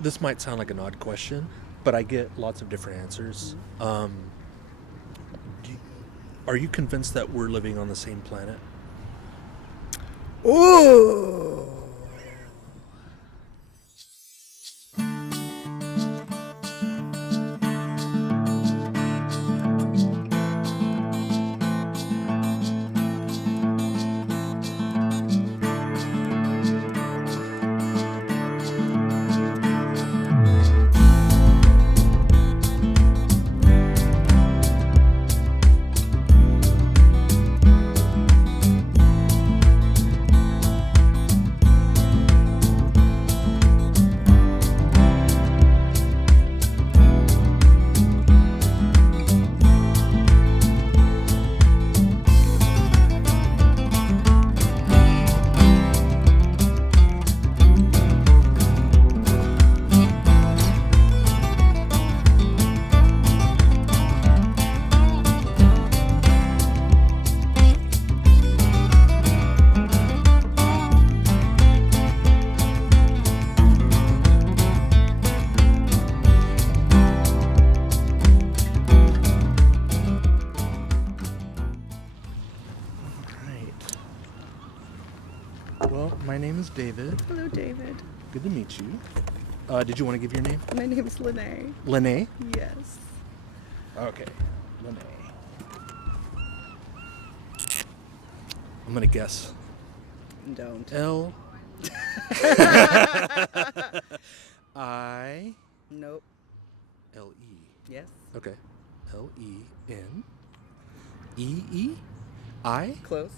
this might sound like an odd question, but I get lots of different answers. Are you convinced that we're living on the same planet? Ooh. Well, my name is David. Hello, David. Good to meet you. Did you want to give your name? My name is Lennée. Lennée? Yes. Okay, Lennée. I'm going to guess. Don't. L. I. Nope. L-E. Yes. Okay. L-E-N. E-E? I? Close.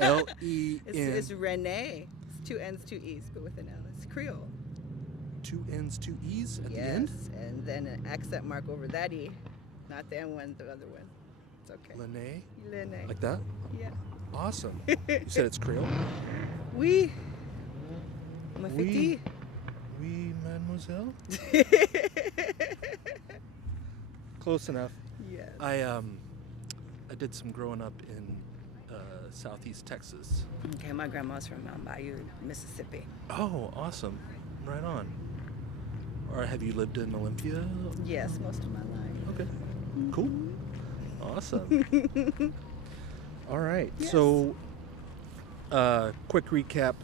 L-E-N. It's Renee. It's 2 N's, 2 E's, but with an L. It's Creole. 2 N's, 2 E's at the Yes, end? and then an accent mark over that E. Not the N one, the other one. It's okay. Lennée? Lennée. Like that? Yeah. Awesome. You said it's Creole? Oui. Ma fille. Oui, mademoiselle? Close enough. Yes. I did some growing up in southeast Texas. Okay, my grandma's from Mount Bayou, Mississippi. Oh, awesome. Right on. Or have you lived in Olympia? Yes, most of my life. Okay. Cool. Awesome. All right. Yes. So, quick recap.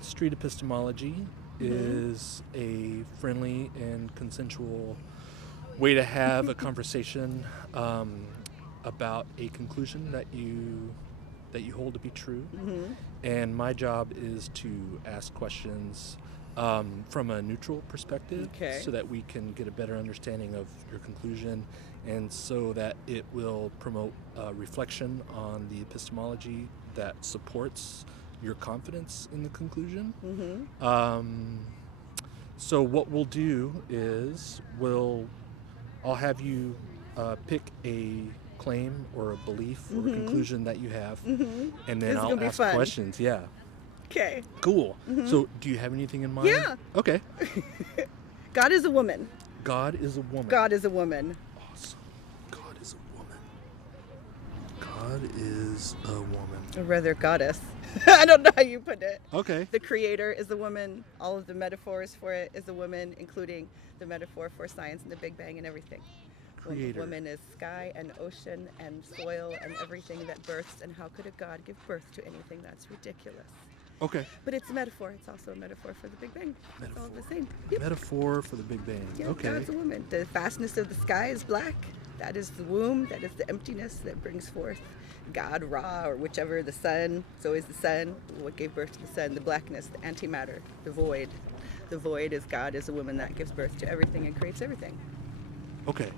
Street Epistemology is a friendly and consensual way to have a conversation about a conclusion that you hold to be true. And my job is to ask questions from a neutral perspective, Okay. so that we can get a better understanding of your conclusion, and so that it will promote reflection on the epistemology that supports your confidence in the conclusion. So what we'll do is I'll have you pick a claim or a belief or a conclusion that you have, and then This is I'll gonna be ask fun. questions. Yeah. Okay. Cool. So do you have anything in mind? Yeah. Okay. God is a woman. God is a woman. God is a woman. Awesome. God is a woman. God is a woman. Or rather, goddess. I don't know how you put it. Okay. The creator is a woman. All of the metaphors for it is a woman, including the metaphor for science and the Big Bang and everything. Creator. Woman is sky and ocean and soil and everything that births. And how could a God give birth to anything that's ridiculous? Okay. But it's a metaphor. It's also a metaphor for the Big Bang. It's all the same. Metaphor for the Big Bang. Yeah, Okay. God's a woman. The vastness of the sky is black. That is the womb. That is the emptiness that brings forth God, Ra, or whichever, the sun. It's always the sun. What gave birth to the sun? The blackness, the antimatter, the void. The void is God is a woman that gives birth to everything and creates everything. Okay.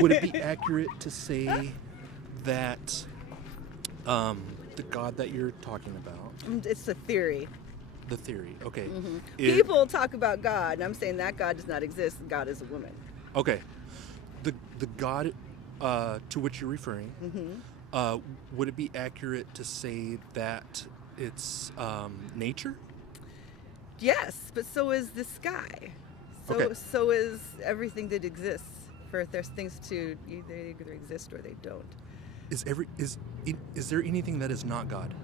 Would it be accurate to say that the God that you're talking about, It's a theory. the theory, okay. People talk about God, and I'm saying that God does not exist. God is a woman. Okay. The God to which you're referring, would it be accurate to say that it's nature? Yes, but so is the sky. Okay. So is everything that exists. For there's things to either exist or they don't. Is there anything that is not God?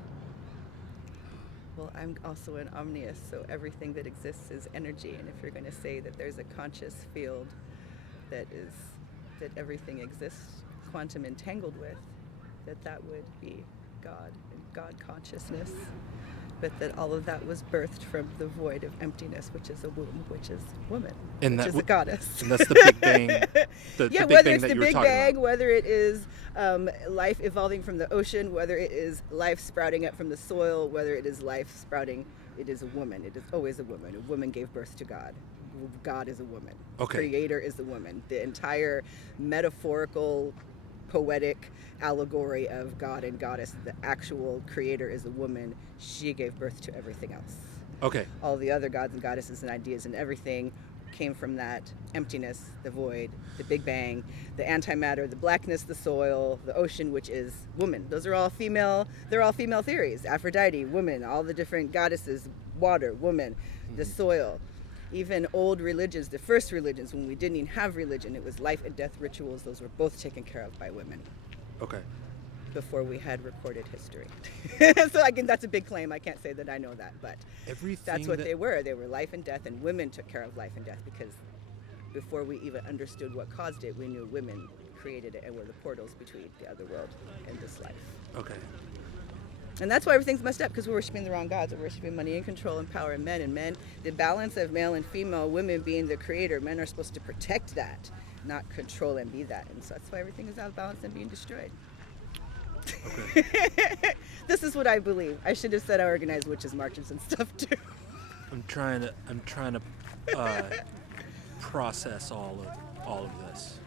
Well, I'm also an omnius, so everything that exists is energy. And if you're going to say that there's a conscious field that everything exists quantum entangled with, that would be God and God consciousness. But that all of that was birthed from the void of emptiness, which is a womb, which is woman, which is a goddess. And that's the Big Bang. The Big whether Bang it's that the you were Big talking Bang, about. whether it is life evolving from the ocean, whether it is life sprouting up from the soil, whether it is life sprouting, it is a woman. It is always a woman. A woman gave birth to God. God is a woman. Okay. Creator is a woman. The entire metaphorical, poetic allegory of God and goddess, the actual creator is a woman. She gave birth to everything else. Okay. All the other gods and goddesses and ideas and everything came from that emptiness, the void, the Big Bang, the antimatter, the blackness, the soil, the ocean, which is woman. Those are all female. They're all female theories. Aphrodite, woman. All the different goddesses, water, woman, the soil. Even old religions, the first religions, when we didn't even have religion, it was life and death rituals. Those were both taken care of by women. Okay. Before we had recorded history. So again, that's a big claim. I can't say that I know that, but that's what they were. They were life and death, and women took care of life and death, because before we even understood what caused it, we knew women created it and were the portals between the other world and this life. Okay. And that's why everything's messed up, because we're worshiping the wrong gods. We're worshiping money and control and power and men, the balance of male and female, women being the creator. Men are supposed to protect that, not control and be that. And so that's why everything is out of balance and being destroyed. Okay. This is what I believe. I should have said I organized witches marches and stuff too. I'm trying to process all of this.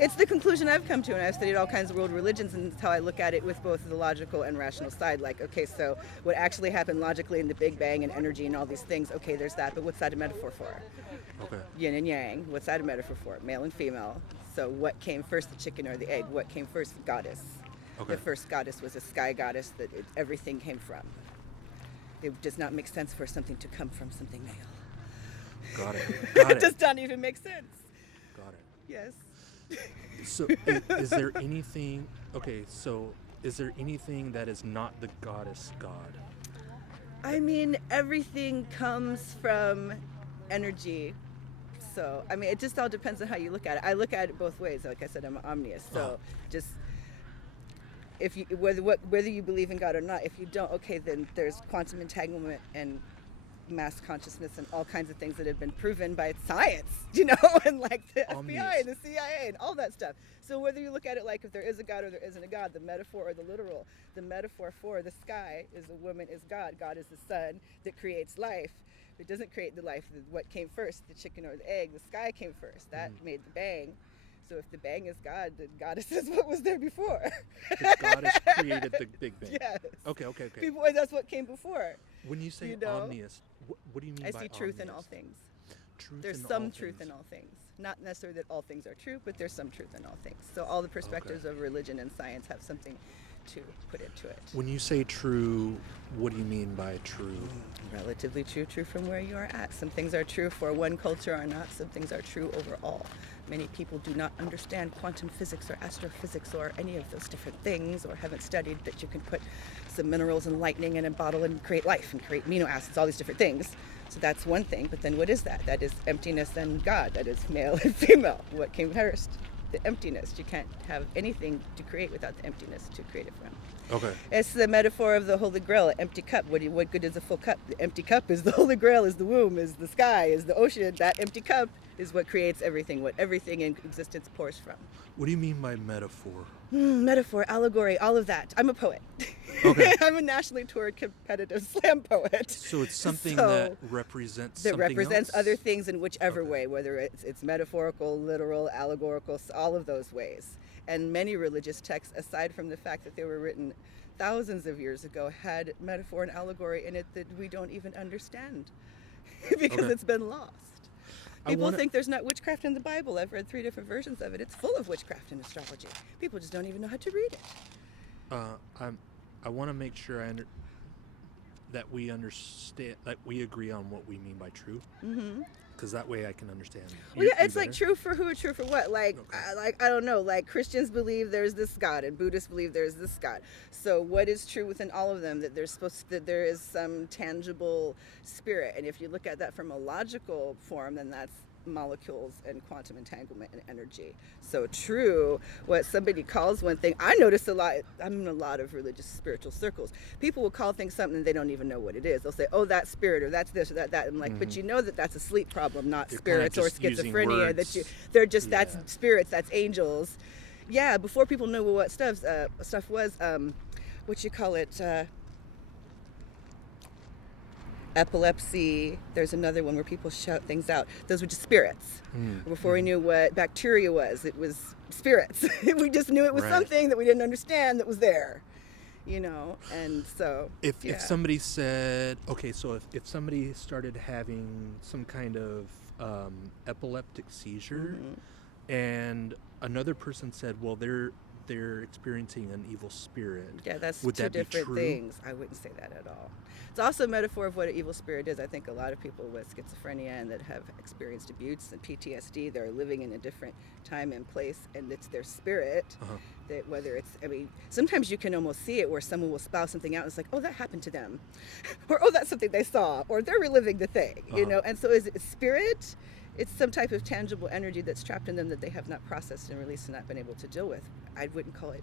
It's the conclusion I've come to, and I've studied all kinds of world religions, and it's how I look at it with both the logical and rational side. Like, okay, so what actually happened logically in the Big Bang and energy and all these things, okay, there's that, but what's that a metaphor for? Okay. Yin and yang, what's that a metaphor for? Male and female. So what came first, the chicken or the egg? What came first, the goddess? Okay. The first goddess was a sky goddess that everything came from. It does not make sense for something to come from something male. Got it. It does not even make sense. Got it. Yes. So is there anything, okay, so is there anything that is not the goddess God? I mean, everything comes from energy. So, I mean, it just all depends on how you look at it. I look at it both ways. Like I said, I'm omnious. So just, if you, whether you believe in God or not, if you don't, okay, then there's quantum entanglement and mass consciousness and all kinds of things that have been proven by science, you know, and like the FBI and the CIA and all that stuff. So whether you look at it like if there is a God or there isn't a God, the metaphor or the literal, the metaphor for the sky is a woman is God. God is the sun that creates life. It doesn't create the life. What came first, the chicken or the egg? The sky came first. That made the bang. So if the bang is God, then goddess is what was there before. The goddess created the Big Bang. Yes. Okay. People, that's what came before. When you say omnious, what do you mean by omnious? I see truth in all things. There's some truth in all things. Not necessarily that all things are true, but there's some truth in all things. So all the perspectives of religion and science have something to put into it. When you say true, what do you mean by true? Relatively true from where you are at. Some things are true for one culture or not. Some things are true overall. Many people do not understand quantum physics or astrophysics or any of those different things, or haven't studied that you can put some minerals and lightning in a bottle and create life and create amino acids, all these different things. So that's one thing. But then what is that? That is emptiness and God. That is male and female. What came first? The emptiness. You can't have anything to create without the emptiness to create it from. Okay. It's the metaphor of the Holy Grail, an empty cup. What good is a full cup? The empty cup is the Holy Grail, is the womb, is the sky, is the ocean. That empty cup is what creates everything, what everything in existence pours from. What do you mean by metaphor? Metaphor, allegory, all of that. I'm a poet. Okay. I'm a nationally toured competitive slam poet. So it's something that represents something represents else? other things in whichever way, whether it's metaphorical, literal, allegorical, all of those ways. And many religious texts, aside from the fact that they were written thousands of years ago, had metaphor and allegory in it that we don't even understand because it's been lost. People think there's not witchcraft in the Bible. I've read 3 different versions of it. It's full of witchcraft in astrology. People just don't even know how to read it. I want to make sure that we understand, that we agree on what we mean by true. Because that way I can understand. Well, yeah, it's like true for who or true for what. Like, I don't know. Like Christians believe there's this God, and Buddhists believe there's this God. So what is true within all of them? That that there is some tangible spirit. And if you look at that from a logical form, then that's molecules and quantum entanglement and energy. So true, what somebody calls one thing, I notice a lot, I'm in a lot of religious spiritual circles, people will call things something they don't even know what it is. They'll say, oh, that's spirit, or that's this or that. I'm like, but you know that's a sleep problem, not You're spirits or schizophrenia. They're just that's spirits, that's angels. Yeah, before people knew what stuff was, what you call it, epilepsy. There's another one where people shout things out. Those were just spirits. Before we knew what bacteria was, it was spirits. We just knew it was something that we didn't understand that was there, you know. And so if somebody said, okay, so if somebody started having some kind of epileptic seizure, and another person said, well, they're experiencing an evil spirit. Yeah, that's Would two that different be true? things. I wouldn't say that at all. It's also a metaphor of what an evil spirit is. I think a lot of people with schizophrenia and that have experienced abuse and PTSD, they're living in a different time and place, and it's their spirit that, whether it's, I mean, sometimes you can almost see it where someone will spout something out and it's like, oh, that happened to them, or oh, that's something they saw, or they're reliving the thing, you know. And so is it spirit? It's some type of tangible energy that's trapped in them that they have not processed and released and not been able to deal with. I wouldn't call it,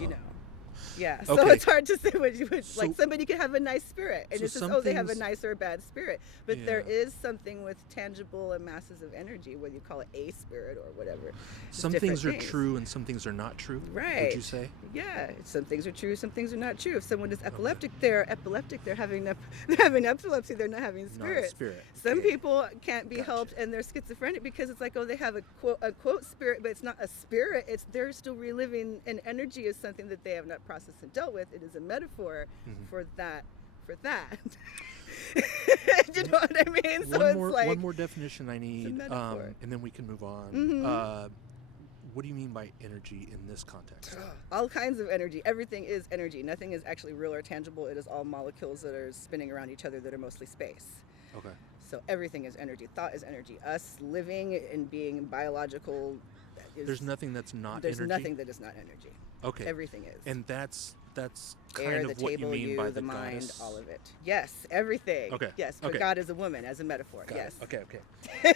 you know. Yeah, so it's hard to say what you would, like somebody could have a nice spirit, and it's just, oh, they have a nice or a bad spirit. But there is something with tangible and masses of energy, whether you call it a spirit or whatever. Some things are true and some things are not true, would you say? Yeah, some things are true, some things are not true. If someone is epileptic, they're epileptic, they're having epilepsy, they're not having spirit. Some people can't be helped and they're schizophrenic because it's like, oh, they have a quote spirit, but it's not a spirit, it's they're still reliving an energy of something that they have not processed and dealt with. It is a metaphor for that. Do you know what I mean? One more definition I need, and then we can move on. What do you mean by energy in this context? All kinds of energy. Everything is energy. Nothing is actually real or tangible. It is all molecules that are spinning around each other that are mostly space. Okay. So everything is energy. Thought is energy. Us living and being biological. There's nothing that's not energy? There's nothing that is not energy. Okay. Everything is. And that's kind air, of the what table, you mean by the mind, goddess? all of it. Yes, everything. Okay. Yes, but okay. God is a woman as a metaphor. Got yes. it. Okay.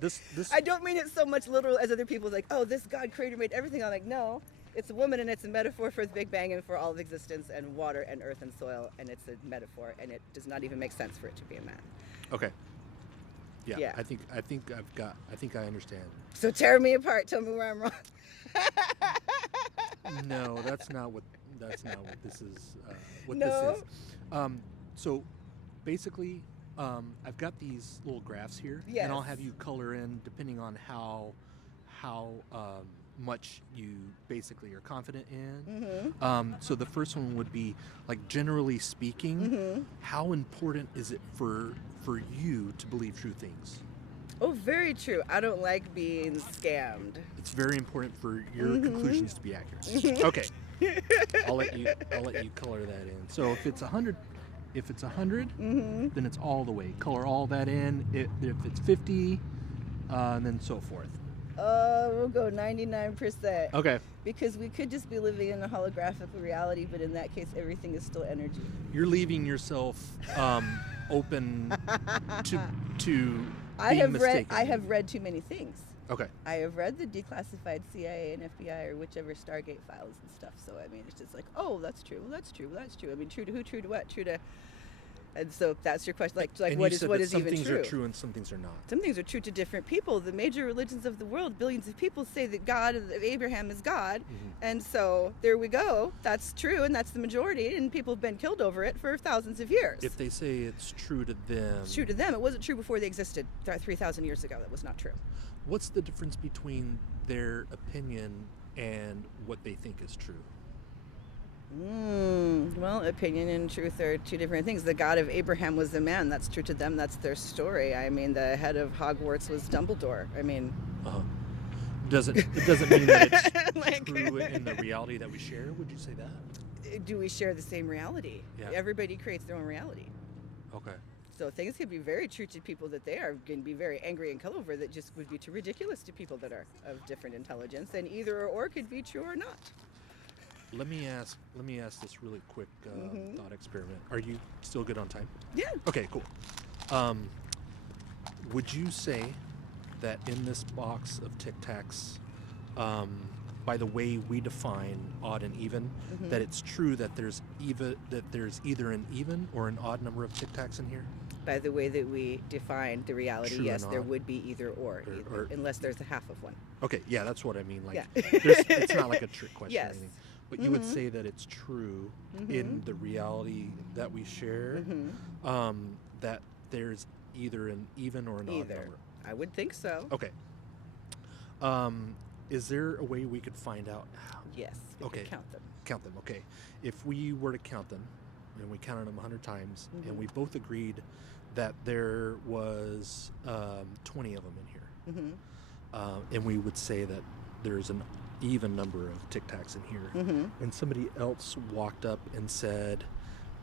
This I don't mean it so much literal as other people's like, oh, this God creator made everything. I'm like, no, it's a woman and it's a metaphor for the Big Bang and for all of existence and water and earth and soil, and it's a metaphor, and it does not even make sense for it to be a man. Okay. Yeah. I think I understand. So tear me apart. Tell me where I'm wrong. No, that's not what this is. No? This is. So basically, I've got these little graphs here, yes. and I'll have you color in depending on how much you basically are confident in. Mm-hmm. So the first one would be, like, generally speaking, how important is it for you to believe true things? Oh, very true. I don't like being scammed. It's very important for your conclusions to be accurate. Okay. I'll let you color that in. So if it's 100, then it's all the way. Color all that in. If it's 50, and then so forth. We'll go 99%. Okay. Because we could just be living in a holographic reality, but in that case, everything is still energy. You're leaving yourself open to I have read too many things. Okay. I have read the declassified CIA and FBI or whichever Stargate files and stuff. So I mean, it's just like, oh, that's true. Well, that's true. Well, that's true. I mean, true to who? True to what? True to. And so if that's your question. Like and what you is said what that is some even things true? are true and some things are not. Some things are true to different people. The major religions of the world, billions of people say that God of Abraham is God, and so there we go. That's true, and that's the majority, and people have been killed over it for thousands of years. If they say it's true to them, it's true to them. It wasn't true before they existed 3,000 years ago. That was not true. What's the difference between their opinion and what they think is true? Well, opinion and truth are two different things. The God of Abraham was a man. That's true to them. That's their story. I mean, the head of Hogwarts was Dumbledore. I mean... It doesn't mean that it's like, true in the reality that we share? Would you say that? do we share the same reality? Yeah. Everybody creates their own reality. Okay. So things can be very true to people that they are going to be very angry and kill over that just would be too ridiculous to people that are of different intelligence, and either or could be true or not. Let me ask this really quick thought experiment. Are you still good on time? Yeah. Okay, cool. Would you say that in this box of Tic Tacs, by the way we define odd and even, that it's true that there's either an even or an odd number of Tic Tacs in here? By the way that we define the reality, True yes, and there odd. would be either or, unless there's a half of one. Okay, yeah, that's what I mean. Like, Yeah. it's not like a trick question Yes. or anything. But you would say that it's true in the reality that we share, that there's either an even or an odd Either. number. I would think so. Okay. Is there a way we could find out how? Yes. We Okay. could count them. Count them, okay. If we were to count them, and we counted them 100 times, and we both agreed that there was 20 of them in here, and we would say that there's an even number of Tic Tacs in here, and somebody else walked up and said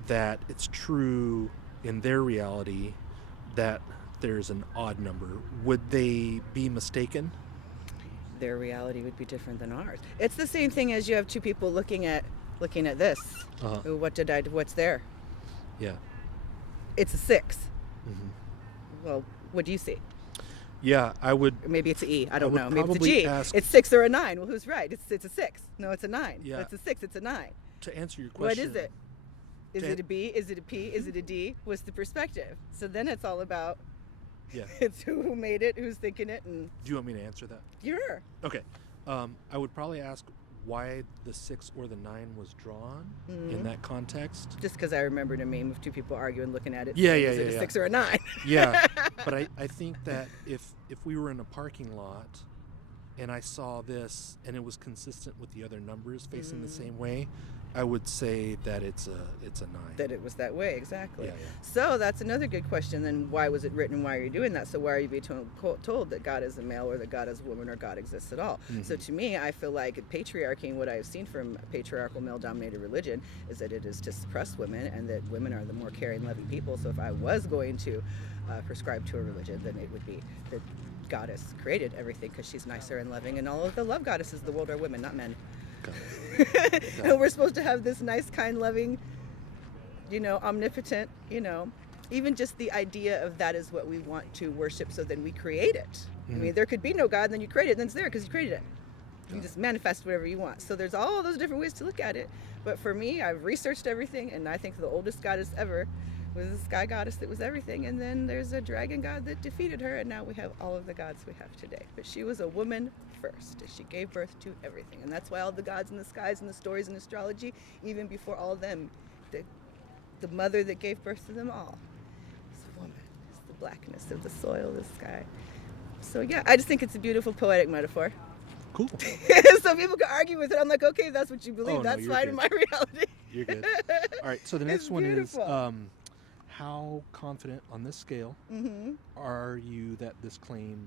that it's true in their reality that there's an odd number, would they be mistaken? Their reality would be different than ours. It's the same thing as you have two people looking at this. Uh-huh. What's there? Yeah. It's a 6. Well, what do you see? Yeah, I would. Or maybe it's an E. I don't would know. Maybe it's a probably G. ask- It's 6 or a 9. Well, who's right? It's a 6. No, it's a 9. Yeah. It's a 6. It's a 9. To answer your What question. is it? Is it a B? Is it a P? Is it a D? What's the perspective? So then it's all about Yeah. it's who made it, who's thinking it, and Do you want me to answer that? you're. Okay. I would probably ask why the 6 or the 9 was drawn in that context. Just because I remembered a meme of two people arguing, looking at it. Yeah, saying, yeah, is it yeah, a yeah. 6 or a 9? Yeah, but I think that if we were in a parking lot and I saw this and it was consistent with the other numbers facing the same way, I would say that it's a 9. That it was that way, exactly. Yeah, yeah. So that's another good question. Then why was it written? Why are you doing that? So why are you being told that God is a male or that God is a woman or God exists at all? So to me, I feel like patriarchy and what I've seen from patriarchal male-dominated religion is that it is to suppress women and that women are the more caring, loving people. So if I was going to prescribe to a religion, then it would be that goddess created everything because she's nicer and loving, and all of the love goddesses of the world are women, not men. Got it. And we're supposed to have this nice, kind, loving, omnipotent, even just the idea of that is what we want to worship, so then we create it. I mean, there could be no God, and then you create it, and then it's there because you created it. You just manifest whatever you want. So there's all those different ways to look at it. But for me, I've researched everything, and I think the oldest goddess ever was the sky goddess that was everything. And then there's a dragon god that defeated her, and now we have all of the gods we have today. But she was a woman first. She gave birth to everything. And that's why all the gods in the skies and the stories in astrology, even before all of them, the mother that gave birth to them all is a woman. It's the blackness of the soil, the sky. So yeah, I just think it's a beautiful poetic metaphor. Cool. So people can argue with it. I'm like, okay, that's what you believe. Oh, no, that's you're fine good. in my reality. You're good. All right, so the next It's one beautiful. is how confident on this scale are you that this claim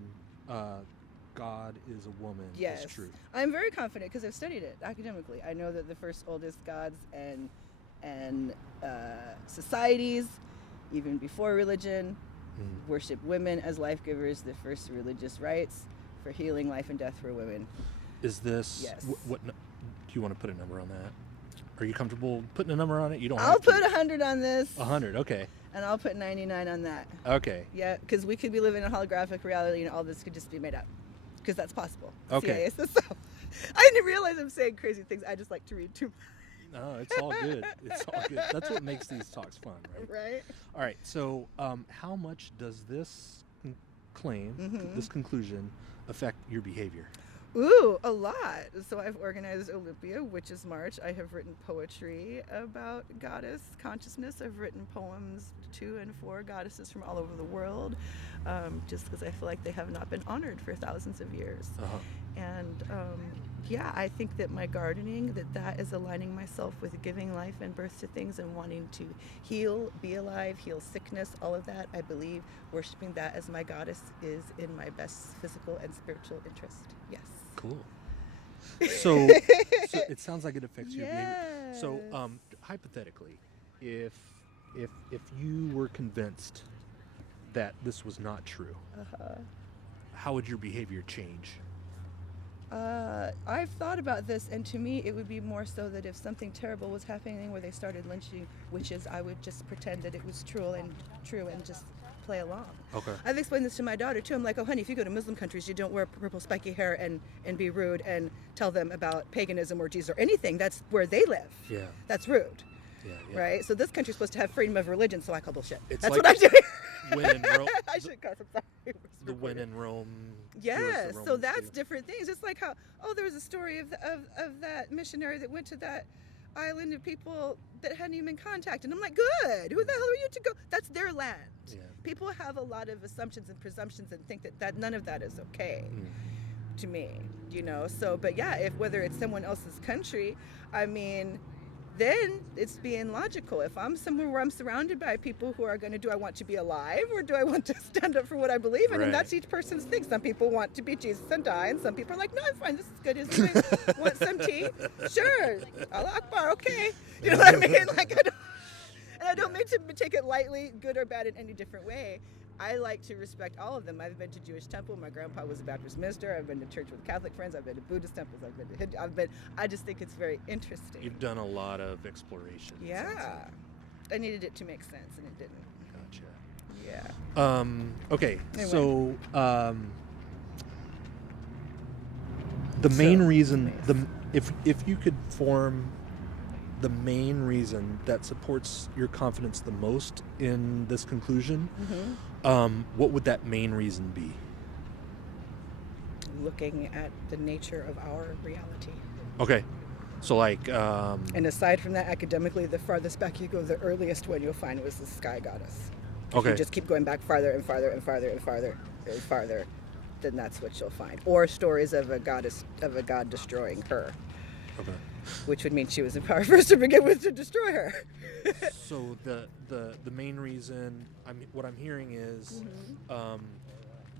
God is a woman Yes, is true? I'm very confident because I've studied it academically. I know that the first oldest gods and societies, even before religion, worship women as life givers. The first religious rites for healing life and death for women. Is this Yes. what do you want to put a number on that? Are you comfortable putting a number on it? You don't I'll have to. put 100 on this. 100. Okay. And I'll put 99 on that. Okay. Yeah, because we could be living in a holographic reality and all this could just be made up. Because that's possible. Okay. CIA says so. I didn't realize I'm saying crazy things. I just like to read too much. No, it's all good. It's all good. That's what makes these talks fun, right? Right? All right. So, how much does this claim, this conclusion, affect your behavior? Ooh, a lot. So I've organized Olympia, which is March. I have written poetry about goddess consciousness. I've written poems to and for goddesses from all over the world, just because I feel like they have not been honored for thousands of years. And yeah, I think that my gardening, that is aligning myself with giving life and birth to things and wanting to heal, be alive, heal sickness, all of that. I believe worshiping that as my goddess is in my best physical and spiritual interest. Yes. Cool. So it sounds like it affects your behavior. So, hypothetically, if you were convinced that this was not true, how would your behavior change? I've thought about this, and to me, it would be more so that if something terrible was happening where they started lynching witches, I would just pretend that it was true and just play along. Okay. I've explained this to my daughter too. I'm like, oh honey, if you go to Muslim countries, you don't wear purple spiky hair and be rude and tell them about paganism or Jesus or anything. That's where they live. Yeah. That's rude. Yeah. Right? So this country's supposed to have freedom of religion, so I call bullshit. It's That's like what I do. When in Rome, I should cuss, I'm sorry. the when in Rome. Yes, the so Romans that's do. different things. It's like how, there was a story of that missionary that went to that island of people that hadn't even been contacted. I'm like, good. Who the hell are you to go? That's their land. Yeah. People have a lot of assumptions and presumptions and think that none of that is okay to me, So, but yeah, whether it's someone else's country, I mean, then it's being logical. If I'm somewhere where I'm surrounded by people who are going to, do I want to be alive or do I want to stand up for what I believe in? Right. And that's each person's thing. Some people want to be Jesus and die, and some people are like, no, I'm fine. This is good. Is it? Want some tea? Sure. Allah Akbar. Okay. You know what I mean? Like, I don't mean to take it lightly, good or bad in any different way. I like to respect all of them. I've been to Jewish temple. My grandpa was a Baptist minister. I've been to church with Catholic friends. I've been to Buddhist temples. I've been to Hindu. I just think it's very interesting. You've done a lot of exploration. Yeah. I needed it to make sense, and it didn't. Gotcha. Yeah. Okay. Anyway. So, the main reason, if you could form the main reason that supports your confidence the most in this conclusion, what would that main reason be? Looking at the nature of our reality. Okay. So like... and aside from that, academically, the farthest back you go, the earliest one you'll find was the sky goddess. If Okay. you just keep going back farther and farther and farther and farther and farther, then that's what you'll find. Or stories of a god destroying her. Okay. Which would mean she was in power first to begin with to destroy her. So the main reason, what I'm hearing is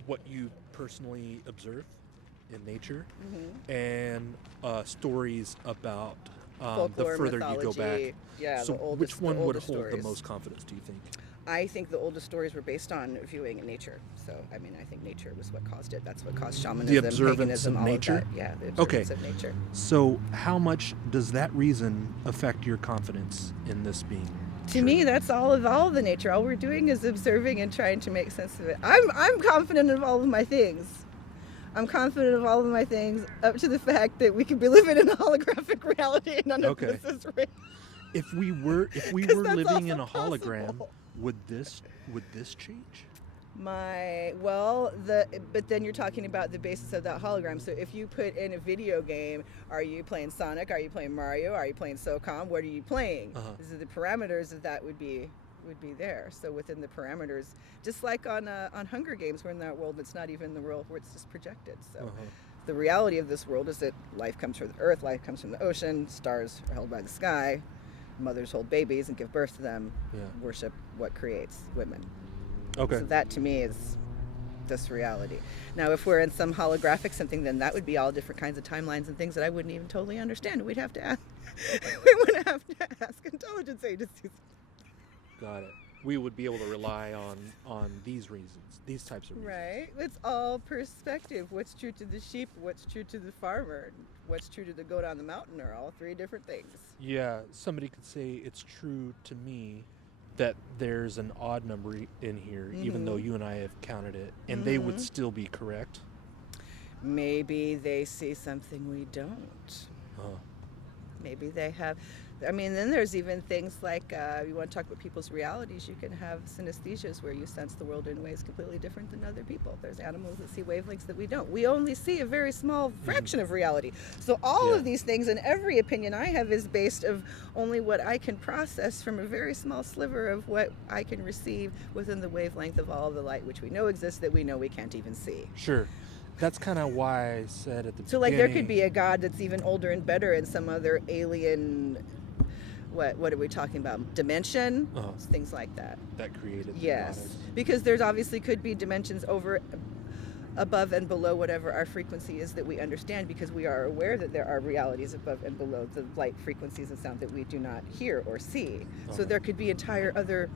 what you personally observe in nature and stories about the Folklore, further mythology, you go back. Yeah, So the oldest, which one would oldest hold stories. the most confidence, do you think? I think the oldest stories were based on viewing in nature. So, I mean, I think nature was what caused it. That's what caused shamanism, The observance paganism, of all nature? Of that. Yeah, the observance of nature. So how much does that reason affect your confidence in this being To true? me, that's all of the nature. All we're doing is observing and trying to make sense of it. I'm confident of all of my things. I'm confident of all of my things up to the fact that we could be living in a holographic reality and none of this is real. If we were 'Cause that's living in a also hologram, possible. would this change? But then you're talking about the basis of that hologram. So if you put in a video game, are you playing Sonic? Are you playing Mario? Are you playing SOCOM? What are you playing? These are the parameters of that would be there. So within the parameters, just like on Hunger Games, we're in that world that's not even the world where it's just projected. So the reality of this world is that life comes from the earth, life comes from the ocean, stars are held by the sky, mothers hold babies and give birth to them, worship what creates women. Okay. So that to me is this reality. Now, if we're in some holographic something, then that would be all different kinds of timelines and things that I wouldn't even totally understand. We'd have to ask. We would have to ask intelligence agencies. Got it. We would be able to rely on these reasons, these types of reasons. Right. It's all perspective. What's true to the sheep? What's true to the farmer? What's true to the goat on the mountain? Are all three different things. Yeah. Somebody could say it's true to me that there's an odd number in here, even though you and I have counted it, and they would still be correct. Maybe they see something we don't. Maybe they have. I mean, then there's even things like, you want to talk about people's realities, you can have synesthesias where you sense the world in ways completely different than other people. There's animals that see wavelengths that we don't. We only see a very small fraction of reality. So all of these things, and every opinion I have is based of only what I can process from a very small sliver of what I can receive within the wavelength of all the light which we know exists that we know we can't even see. Sure. That's kind of why I said at the So like there could be a God that's even older and better in some other alien, what are we talking about? Dimension? Things like that. That created the Yes. goddess. Because there's obviously could be dimensions over above and below whatever our frequency is that we understand, because we are aware that there are realities above and below the light frequencies and sound that we do not hear or see. So there could be entire other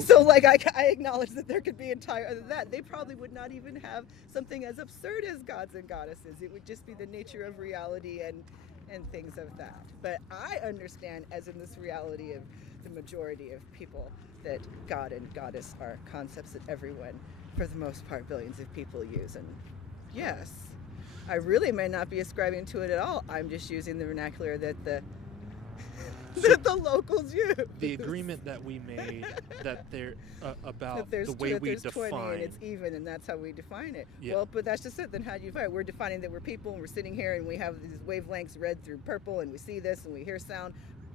so like I acknowledge that there could be entire other that they probably would not even have something as absurd as gods and goddesses. It would just be the nature of reality and things of that. But I understand, as in this reality of the majority of people, that God and goddess are concepts that everyone, for the most part, billions of people use. And yes, I really may not be ascribing to it at all. I'm just using the vernacular that the locals use. The agreement that we made that there about that the way we there's 20 define and it's even, and that's how we define it. Yeah. Well, but that's just it. Then how do you define it? We're defining that we're people, and we're sitting here, and we have these wavelengths, red through purple, and we see this, and we hear sound,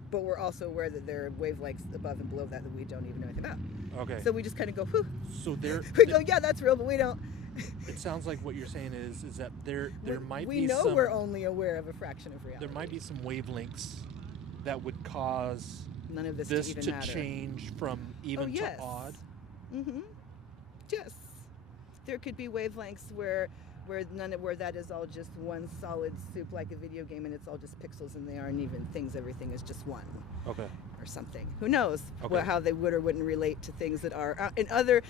but we're also aware that there are wavelengths above and below that we don't even know anything about. Okay. So we just kind of go, whew. So We go, yeah, that's real, but we don't. It sounds like what you're saying is that there might we be know some, we're only aware of a fraction of reality. there might be some wavelengths that would cause none of this this to even to matter. change from even yes. to odd. Mm-hmm. Yes, there could be wavelengths where that is all just one solid soup, like a video game, and it's all just pixels, and they aren't even things. Everything is just one. Okay. Or something. Who knows? Okay. How they would or wouldn't relate to things that are in other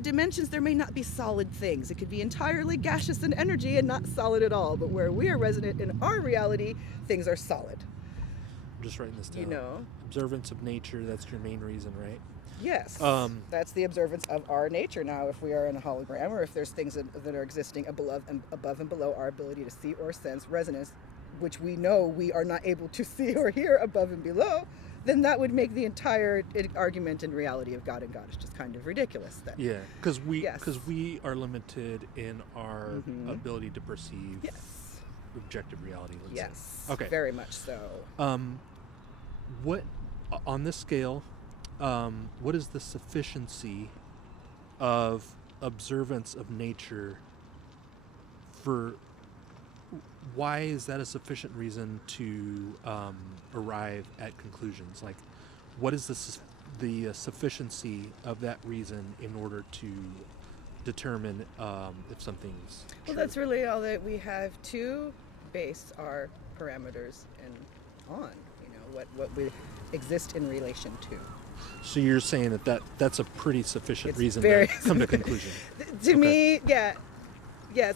dimensions. There may not be solid things. It could be entirely gaseous in energy and not solid at all. But where we are resident in our reality, things are solid. I'm just writing this down. You know, observance of nature. That's your main reason, right? yes. That's the observance of our nature. Now, if we are in a hologram, or if there's things that are existing above and below our ability to see or sense resonance, which we know we are not able to see or hear above and below, then that would make the entire argument and reality of God and Goddess just kind of ridiculous then. Yeah, because we are limited in our ability to perceive objective reality. Let's say. Okay. Very much so. What on this scale? What is the sufficiency of observance of nature for? Why is that a sufficient reason to arrive at conclusions? Like, what is the sufficiency of that reason in order to determine if something's true? Well, that's really all that we have to base our parameters on. You know, what we exist in relation to. So you're saying that's a pretty sufficient It's reason very to come to conclusion. To me, yes,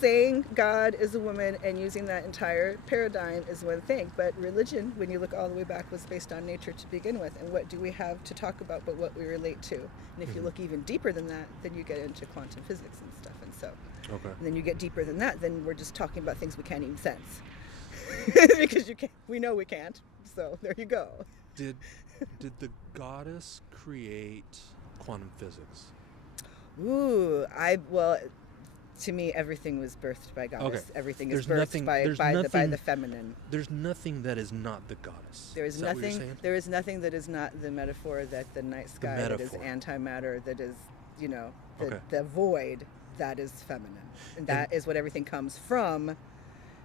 saying God is a woman and using that entire paradigm is one thing, but religion, when you look all the way back, was based on nature to begin with, and what do we have to talk about but what we relate to? And if you look even deeper than that, then you get into quantum physics and stuff, and so and then you get deeper than that, then we're just talking about things we can't even sense because we know we can't, so there you go. Did the goddess create quantum physics? To me, everything was birthed by goddess. Okay. Everything There's is birthed nothing- by there's the nothing- feminine. There's nothing that is not the goddess. There is that what you're nothing. saying? There is nothing that is not the metaphor that the night sky, that is metaphor. antimatter, that is, Okay. the void, that is feminine, and that is what everything comes from.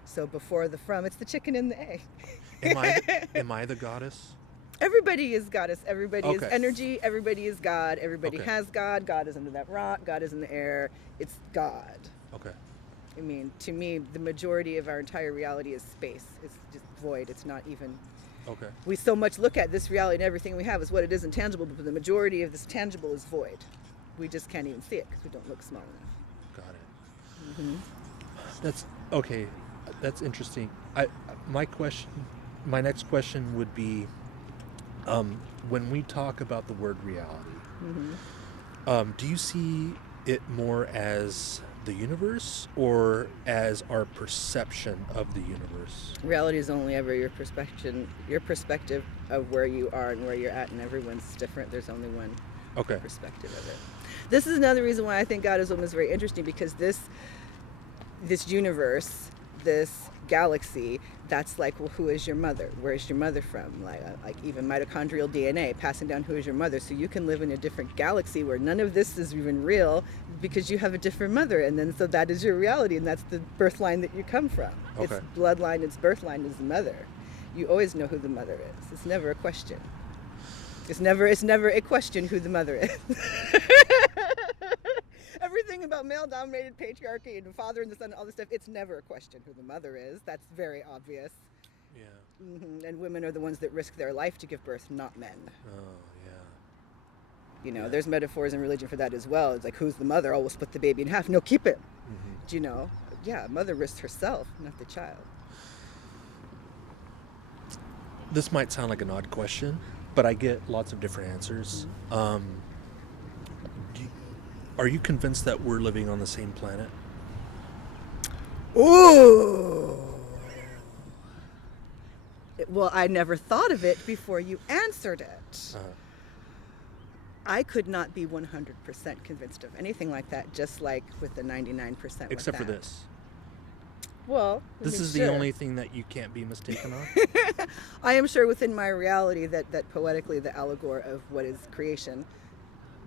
So before the from, it's the chicken and the egg. Am I the goddess? Everybody is goddess. Everybody is Okay. energy. Everybody is God. Everybody Okay. has God. God is under that rock. God is in the air. It's God. Okay. I mean, to me, the majority of our entire reality is space. It's just void. It's not even. Okay. We so much look at this reality and everything we have is what it is intangible, but the majority of this tangible is void. We just can't even see it because we don't look small enough. Got it. That's okay. That's interesting. My next question would be, when we talk about the word reality, do you see it more as the universe or as our perception of the universe? Reality is only ever your perspective of where you are and where you're at, and everyone's different. There's only one perspective of it. This is another reason why I think God is Woman is very interesting, because this universe, this galaxy, that's like, well, who is your mother? Where's your mother from? Like even mitochondrial DNA passing down, who is your mother? So you can live in a different galaxy where none of this is even real because you have a different mother, and then so that is your reality, and that's the birth line that you come from. Okay. Its bloodline, its birth line is the mother. You always know who the mother is. It's never a question. It's never a question who the mother is. about male-dominated patriarchy and the father and the son and all this stuff, it's never a question who the mother is. That's very obvious. Yeah. And women are the ones that risk their life to give birth, not men. Oh, yeah. You know, Yeah. there's metaphors in religion for that as well. It's like, who's the mother? Oh, we'll split the baby in half. No, keep it. Do you know? Yeah, mother risks herself, not the child. This might sound like an odd question, but I get lots of different answers. Are you convinced that we're living on the same planet? Ooh. Well, I never thought of it before you answered it. I could not be 100% convinced of anything like that, just like with the 99%. Except for with that. this. Well, This is the only thing that you can't be mistaken on? I am sure within my reality that poetically the allegory of what is creation,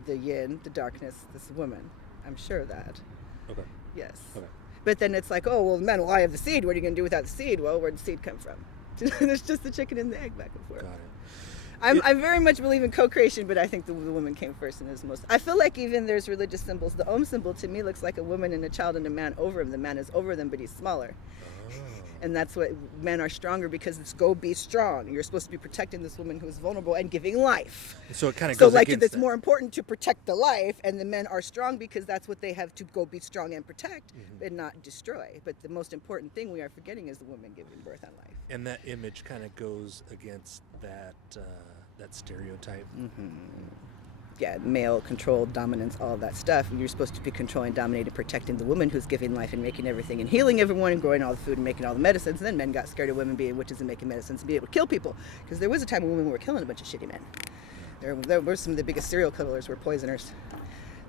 the yin, the darkness, this woman. I'm sure of that. Okay. Yes. Okay. But then it's like, oh, well, men, well, I have the seed. What are you going to do without the seed? Well, where'd the seed come from? There's just the chicken and the egg back and forth. Got it. I very much believe in co-creation, but I think the woman came first and is most. I feel like even there's religious symbols. The Om symbol to me looks like a woman and a child and a man over him. The man is over them, but he's smaller. And that's what men are stronger because it's go be strong. You're supposed to be protecting this woman who is vulnerable and giving life. So it kind of goes like against it's that. more important to protect the life, and the men are strong because that's what they have to go be strong and protect and not destroy. But the most important thing we are forgetting is the woman giving birth on life. And that image kind of goes against that that stereotype. Yeah, male control, dominance, all of that stuff. And you're supposed to be controlling, dominating, protecting the woman who's giving life and making everything and healing everyone and growing all the food and making all the medicines. And then men got scared of women being witches and making medicines and being able to kill people. Because there was a time when women were killing a bunch of shitty men. There were some of the biggest serial killers were poisoners.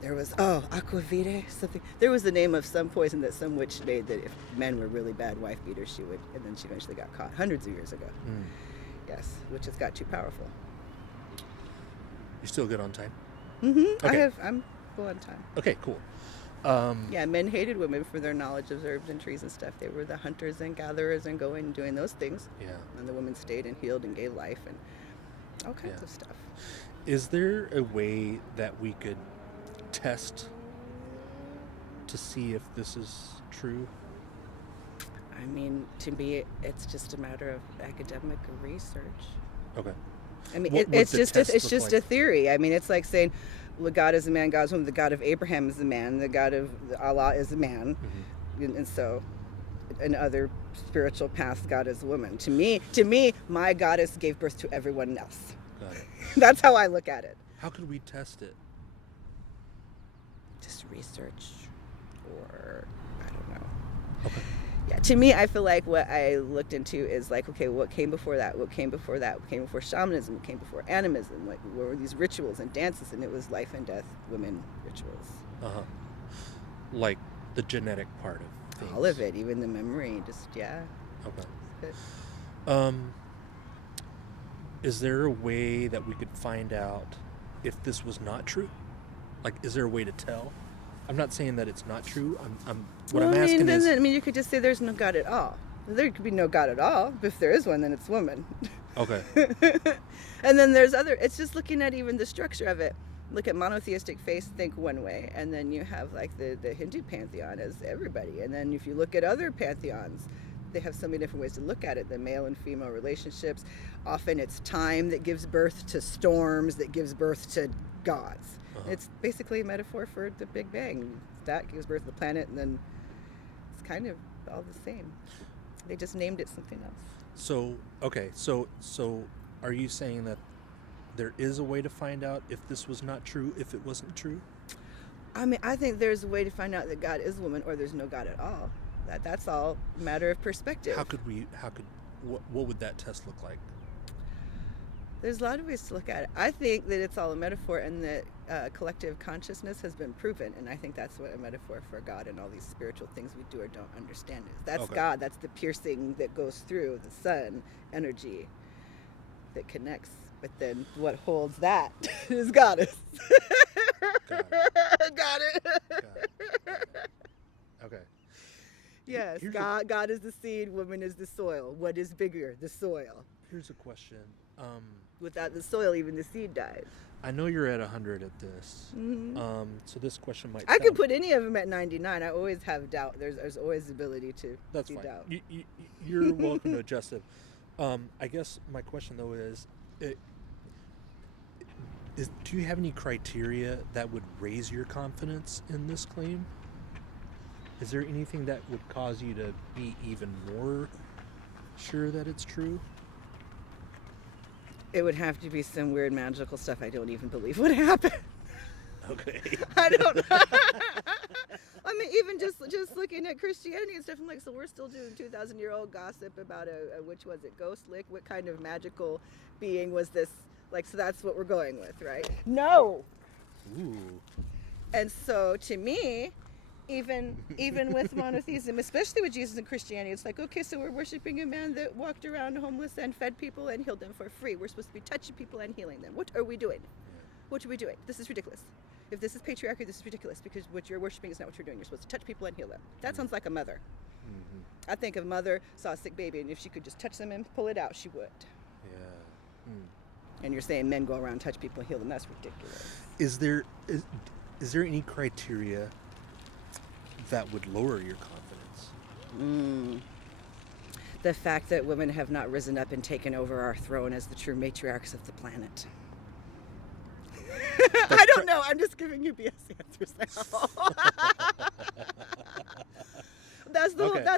There was, aquavite, something. There was the name of some poison that some witch made that if men were really bad wife beaters, she would, and then she eventually got caught hundreds of years ago. Yes, witches got too powerful. You're still good on time? Okay. I'm full on time. Okay, cool. Yeah, men hated women for their knowledge of herbs and trees and stuff. They were the hunters and gatherers and going and doing those things. Yeah. And the women stayed and healed and gave life and all kinds of stuff. Is there a way that we could test to see if this is true? I mean, to me, it's just a matter of academic research. Okay. I mean, What it's the just test it's look just like? a theory. I mean, it's like saying, well, God is a man, God's woman. The God of Abraham is a man. The God of Allah is a man, and so, in other spiritual paths, God is a woman. To me, my goddess gave birth to everyone else. Got it. That's how I look at it. How could we test it? Just research, or I don't know. Okay. Yeah, to me, I feel like what I looked into is like, okay, what came before that? What came before that? What came before shamanism? What came before animism? What were these rituals and dances? And it was life and death, women rituals. Like the genetic part of things. All of it, even the memory, just, yeah. Okay. Good. Is there a way that we could find out if this was not true? Like, is there a way to tell? I'm not saying that it's not true. I'm asking is... I mean, you could just say there's no God at all. There could be no God at all. But if there is one, then it's woman. Okay. And then there's other, it's just looking at even the structure of it. Look at monotheistic faith, think one way. And then you have like the Hindu pantheon as everybody. And then if you look at other pantheons, they have so many different ways to look at it. The male and female relationships. Often it's time that gives birth to storms, that gives birth to gods. It's basically a metaphor for the Big Bang. That gives birth to the planet, and then it's kind of all the same. They just named it something else. So, okay. So are you saying that there is a way to find out if this was not true, if it wasn't true? I mean, I think there's a way to find out that God is a woman or there's no God at all. That's all a matter of perspective. What would that test look like? There's a lot of ways to look at it. I think that it's all a metaphor and that collective consciousness has been proven. And I think that's what a metaphor for God and all these spiritual things we do or don't understand is. That's Okay. God. That's the piercing that goes through the sun, energy that connects. But then what holds that is goddess. Got Got it. Okay. Yes, Here's God is the seed, woman is the soil. What is bigger? The soil. Here's a question. Without the soil, even the seed dies. I know you're at 100 at this. Mm-hmm. So this question might. I could put any of them at 99. I always have doubt. There's always the ability to That's do fine. doubt. You're welcome to adjust it. I guess my question though is, do you have any criteria that would raise your confidence in this claim? Is there anything that would cause you to be even more sure that it's true? It would have to be some weird magical stuff I don't even believe would happen. Okay. I don't know. I mean, even just looking at Christianity and stuff, I'm like, so we're still doing 2,000-year-old gossip about which was it, ghost lick? What kind of magical being was this? Like, so that's what we're going with, right? No. Ooh. And so, to me, even with monotheism, especially with Jesus and Christianity, it's like, okay, so we're worshiping a man that walked around homeless and fed people and healed them for free. We're supposed to be touching people and healing them. What are we doing? What are we doing? This is ridiculous. If this is patriarchy, this is ridiculous because what you're worshiping is not what you're doing. You're supposed to touch people and heal them. That sounds like a mother. Mm-hmm. I think if a mother saw a sick baby and if she could just touch them and pull it out, she would. Yeah. And you're saying men go around, touch people, and heal them. That's ridiculous. Is there any criteria that would lower your confidence? The fact that women have not risen up and taken over our throne as the true matriarchs of the planet. I don't know. I'm just giving you BS answers now. That's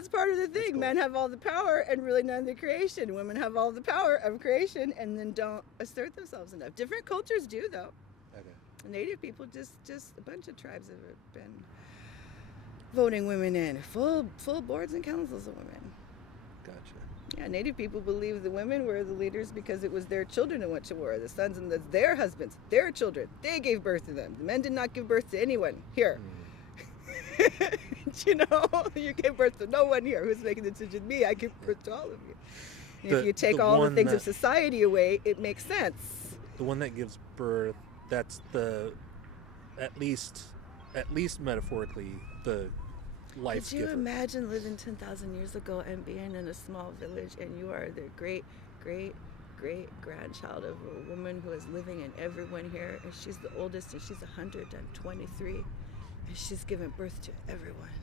part of the thing. Cool. Men have all the power and really none of the creation. Women have all the power of creation and then don't assert themselves enough. Different cultures do, though. Okay. Native people, just a bunch of tribes have been voting women in. Full boards and councils of women. Gotcha. Yeah, Native people believed the women were the leaders because it was their children who went to war. The sons and their husbands, their children, they gave birth to them. The men did not give birth to anyone here. You know, you gave birth to no one here. Who's making the decision? Me. I give birth to all of you. And if you take all the things of society away, it makes sense. The one that gives birth, that's at least metaphorically, the life giver. Could you imagine living 10,000 years ago and being in a small village and you are the great grandchild of a woman who is living in everyone here and she's the oldest and she's 123 and she's given birth to everyone.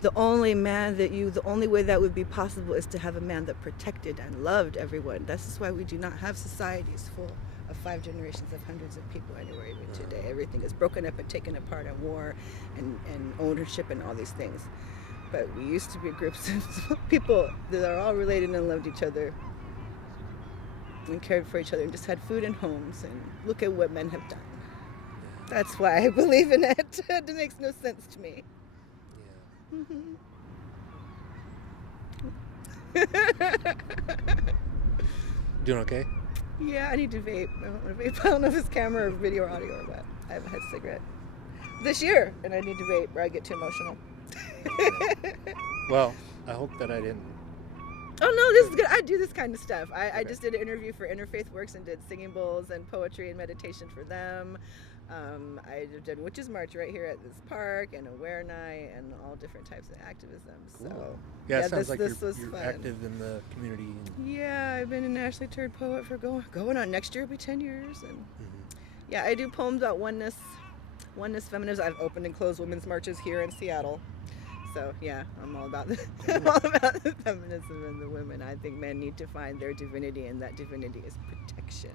The only way that would be possible is to have a man that protected and loved everyone. This is why we do not have societies full of 5 generations of hundreds of people anywhere even today. Everything is broken up and taken apart in war and ownership and all these things. But we used to be groups of people that are all related and loved each other and cared for each other and just had food and homes, and look at what men have done. That's why I believe in it. It makes no sense to me. Doing okay? Yeah, I need to vape. I want to vape. I don't know if it's camera or video or audio or what. I haven't had a cigarette this year, and I need to vape or I get too emotional. Well, I hope that I didn't. Oh no, this is good. I do this kind of stuff. I just did an interview for Interfaith Works and did singing bowls and poetry and meditation for them. I did Witches March right here at this park and Aware Night and all different types of activism. So cool. Yeah, it sounds like you're fun. active in the community. Yeah, I've been a nationally toured poet for going on. Next year will be 10 years. And yeah, I do poems about oneness, feminism. I've opened and closed women's marches here in Seattle. So yeah, I'm all about the feminism and the women. I think men need to find their divinity, and that divinity is protection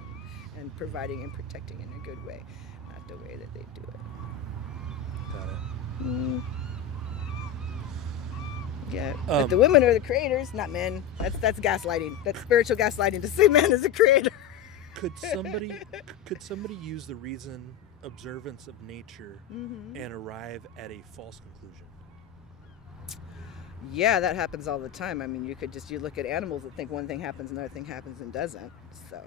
and providing and protecting in a good way, not the way that they do it. Got it. Yeah, but the women are the creators, not men. That's gaslighting. That's spiritual gaslighting to say man is a creator. Could somebody use the reason observance of nature and arrive at a false conclusion? Yeah, that happens all the time. I mean, you look at animals that think one thing happens, another thing happens and doesn't. So,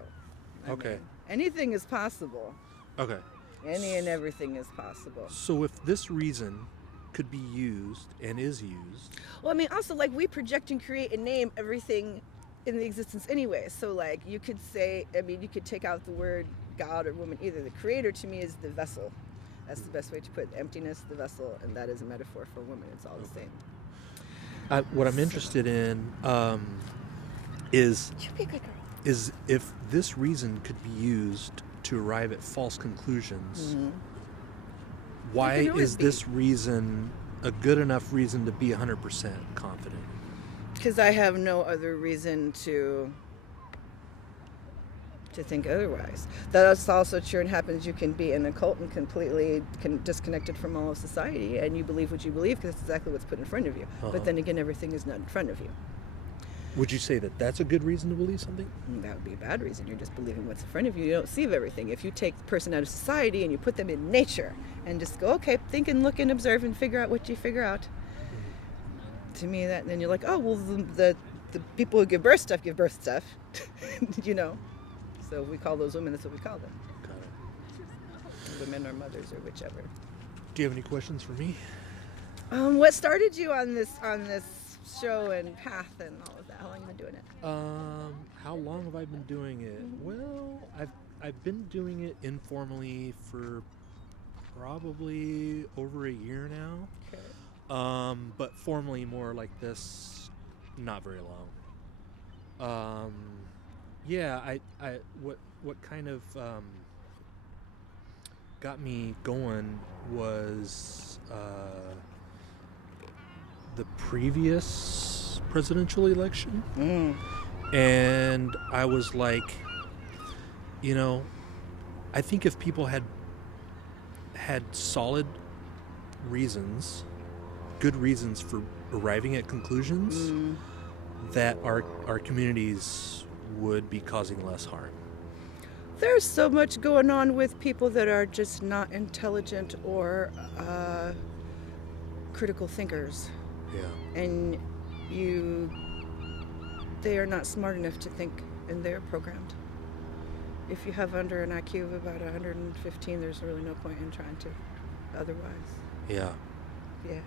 I mean, anything is possible. Okay. Any and everything is possible. So if this reason could be used and is used. Well, I mean, also, like, we project and create and name everything in the existence anyway. So, like, you could say, I mean, you could take out the word God or woman either. The creator to me is the vessel. That's the best way to put it. Emptiness, the vessel, and that is a metaphor for women. It's all the same. What I'm interested in, is You be a good girl. is if this reason could be used to arrive at false conclusions, why It can always is be. this reason a good enough reason to be 100% confident? Because I have no other reason to think otherwise. That's also true and happens. You can be in a cult and completely disconnected from all of society, and you believe what you believe because it's exactly what's put in front of you. But then again, everything is not in front of you. Would you say that that's a good reason to believe something? That would be a bad reason. You're just believing what's in front of you. You don't see everything. If you take the person out of society and you put them in nature and just go, okay, think and look and observe and figure out what you figure out. To me, that then you're like, oh, well, the people who give birth stuff, you know. So we call those women, that's what we call them. Got it. Women or mothers or whichever. Do you have any questions for me? What started you on this show and path and all of that? How long have you been doing it? How long have I been doing it? Well, I've been doing it informally for probably over a year now. Okay. But formally more like this, not very long. Yeah, what kind of got me going was the previous presidential election. And I was like, you know, I think if people had solid reasons, good reasons for arriving at conclusions, that our communities would be causing less harm. There's so much going on with people that are just not intelligent or critical thinkers. Yeah. And they are not smart enough to think, and they're programmed. If you have under an IQ of about 115, there's really no point in trying to otherwise. Yeah. Yeah.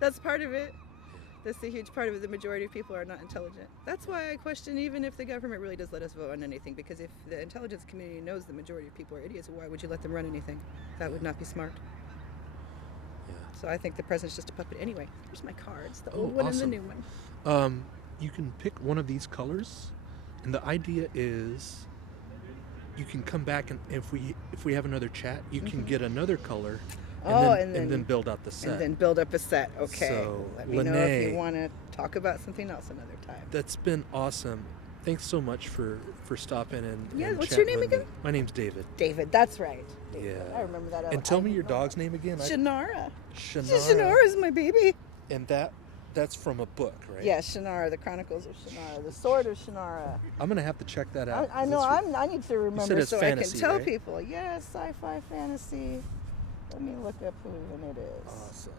That's part of it. That's a huge part of it. The majority of people are not intelligent. That's why I question even if the government really does let us vote on anything, because if the intelligence community knows the majority of people are idiots, why would you let them run anything? That would not be smart. Yeah. So I think the president's just a puppet. Anyway, here's my cards, the old one awesome. and the new one. You can pick one of these colors, and the idea is you can come back, and if we have another chat, you can get another color. And then build out the set. And then build up a set. Okay. So, let me know Lennée, if you want to talk about something else another time. That's been awesome. Thanks so much for stopping and Yeah, and what's your chatting name with again? me. My name's David. David, that's right. David. Yeah. I remember that. And tell me your dog's name again. Shannara. Shannara. Shannara's my baby. And that's from a book, right? Yeah, Shannara, the Chronicles of Shannara, the Sword of Shannara. I'm gonna have to check that out. I know. I need to remember it's so fantasy, I can tell right? people. Yes, sci-fi fantasy. Let me look up who even it is. Awesome.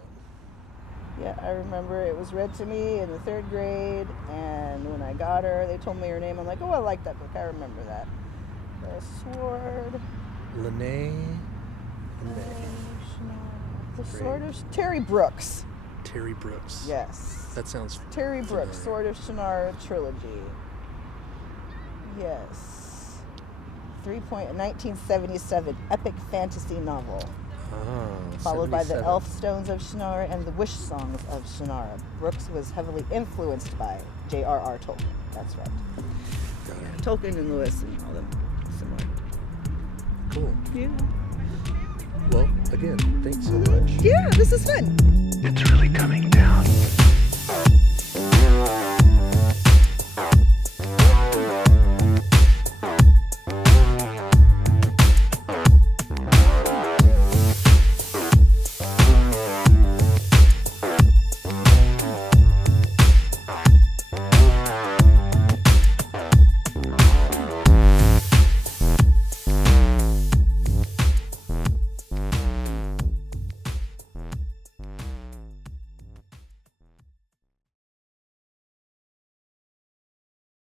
Yeah, I remember it was read to me in the 3rd grade, and when I got her, they told me her name. I'm like, oh, I like that book. I remember that. The Sword. Lennée. The Sword of Terry Brooks. Terry Brooks. Yes. That sounds Terry Brooks, familiar. Sword of Shannara trilogy. Yes. 1977 epic fantasy novel. Followed by the 77. Elf Stones of Shannara and the Wish Songs of Shannara. Brooks was heavily influenced by J.R.R. Tolkien. That's right. Got it. Tolkien and Lewis and all them similar. Cool. Yeah. Well, again, thanks so much. Yeah, this is fun. It's really coming down.